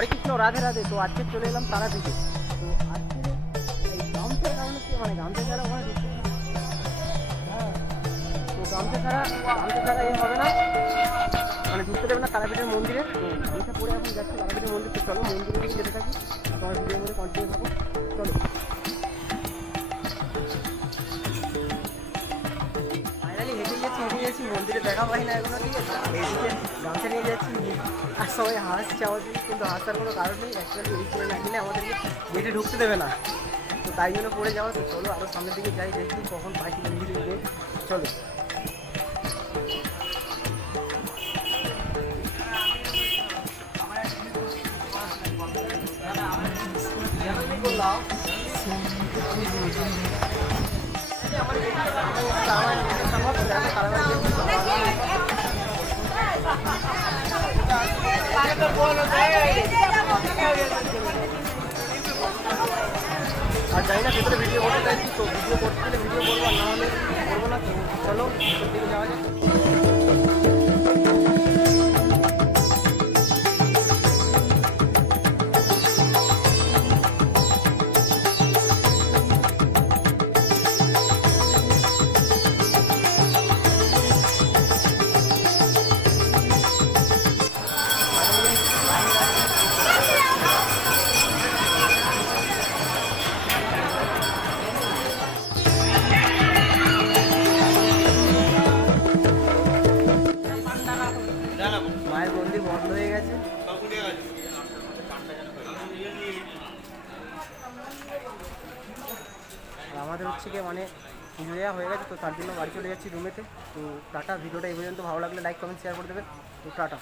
হরে কৃষ্ণ, রাধে রাধে। তো আজকে চলে এলাম তারাপীঠে। তো আজকে এই গামছার কারণে কি মানে গামছা ছাড়া ওখানে তো গামছা ছাড়া গামছা ছাড়া এ হবে না। মানে ঢুকতে দেবে না তারাপীঠের মন্দিরে। তো গামছা পরে এখন যাচ্ছে তারাপীঠের মন্দির। তো চলো মন্দিরে যেতে থাকি তোমার ভিডিওর মধ্যে কন্টিনিউ থাকো। চলো। গেছি মন্দিরে দেখা পাই না এখনও, ঠিক আছে? এদিকে গামছা নিয়ে যাচ্ছি। আর সবাই হাসছে আমাদের, কিন্তু হাসার কোনো কারণ নেই। অ্যাকচুয়ালি এই করে না কিনে আমাদেরকে গেটে ঢুকতে দেবে না। তো তাই জন্য পড়ে যাওয়া, তো চলো আরও সামনের দিকে যাই, দেখি কখন পাখি মন্দিরে চলো। আর জানি না ভেতরে ভিডিও করতে চাইছি তো ভিডিও করতে গেলে ভিডিও করব আর না হলে করব না তো চলো দিকে যাওয়া যাক মায়ের বন্ধ হয়ে গেছে। আমাদের হচ্ছে গিয়ে মানে পুজো দেওয়া হয়ে গেছে, তো তার জন্য বাড়ি চলে যাচ্ছি রুমেতে তো টাটা, ভিডিওটা এই পর্যন্ত ভালো লাগলে লাইক কমেন্ট শেয়ার করে দেবে তো টাটা।